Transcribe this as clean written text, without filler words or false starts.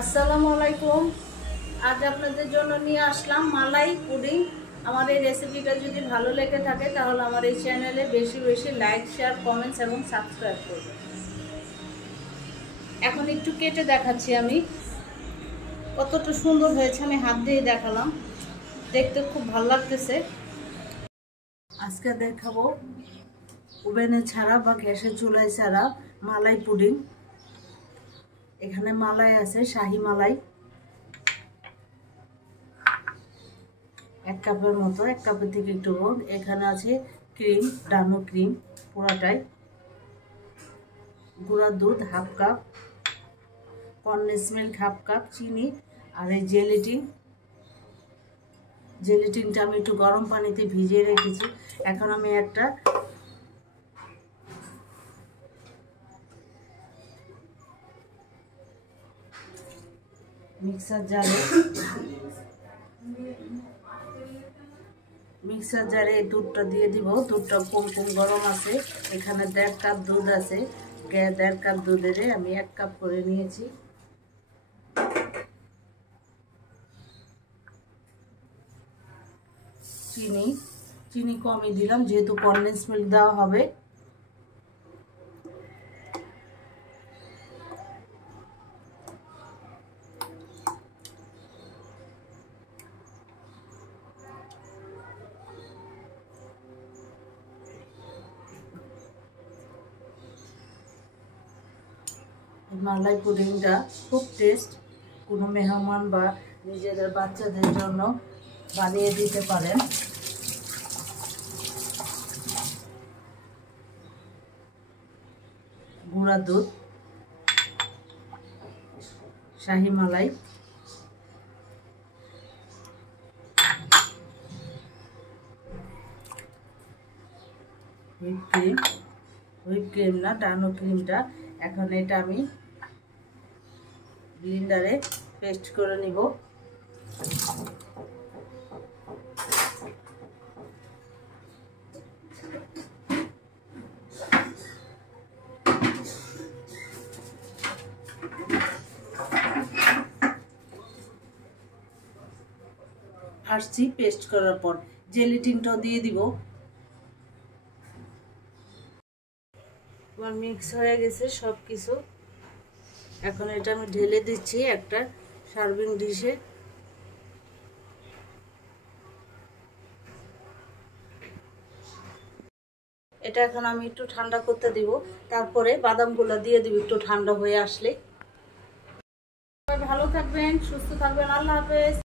আসসালামু আলাইকুম। আজ আপনাদের জন্য নিয়ে আসলাম মালাই পুডিং। আমার এই রেসিপিটা যদি ভালো লেগে থাকে তাহলে আমার এই চ্যানেলে বেশি বেশি লাইক, শেয়ার, কমেন্টস এবং সাবস্ক্রাইব করবেন। এখন একটু কেটে দেখাচ্ছি আমি কতটা সুন্দর হয়েছে। আমি হাত দিয়ে দেখালাম, দেখতে খুব ভালো লাগতেছে। আজকে দেখাবো ওভেনে ছাড়া বা গ্যাসের চুলায় ছাড়া মালাই পুডিং। এখানে মালাই আছে, শাহি মালাই 1 কাপের মতো, 1 কাপের থেকে একটু কম। এখানে আছে ক্রিম, ডানো ক্রিম পুরাটাই, গুঁড়া দুধ 1/2 কাপ, কনডেন্স মিল্ক 1/2 কাপ, চিনি, আর এই জেলেটিনটা আমি একটু গরম পানিতে ভিজিয়ে রেখেছি। এখন আমি একটা মিক্সার জারে দুধটা দিয়ে দিব। দুধটা কম গরম আছে। এখানে 1.5 কাপ দুধ আছে। 1.5 কাপ দুধের আমি 1 কাপ করে নিয়েছি। চিনি কমই দিলাম যেহেতু কনডেন্স মিল্ক দেওয়া হবে। মালাই পুডিংটা খুব টেস্ট। কোনো মেহমান বা নিজেদের বাচ্চাদের জন্য বানিয়ে দিতে পারেন। গুঁড়া দুধ, শাহি মালাই, হুইপ ক্রিম না, ডানো ক্রিমটা। এখন এটা আমি ব্লেন্ডারে পেস্ট করে নিব। আসছি পেস্ট করার পর জেলেটিনটাও দিয়ে দিব। আমার মিক্স হয়ে গেছে সব কিছু। এখন এটা আমি ঢেলে দিচ্ছি একটা সার্ভিং ডিশে। এটা এখন আমি একটু ঠান্ডা করতে দিব, তারপরে বাদামগুলো দিয়ে দিব একটু ঠান্ডা হয়ে আসলে। ভালো থাকবেন, সুস্থ থাকবেন। আল্লাহ হাফেজ।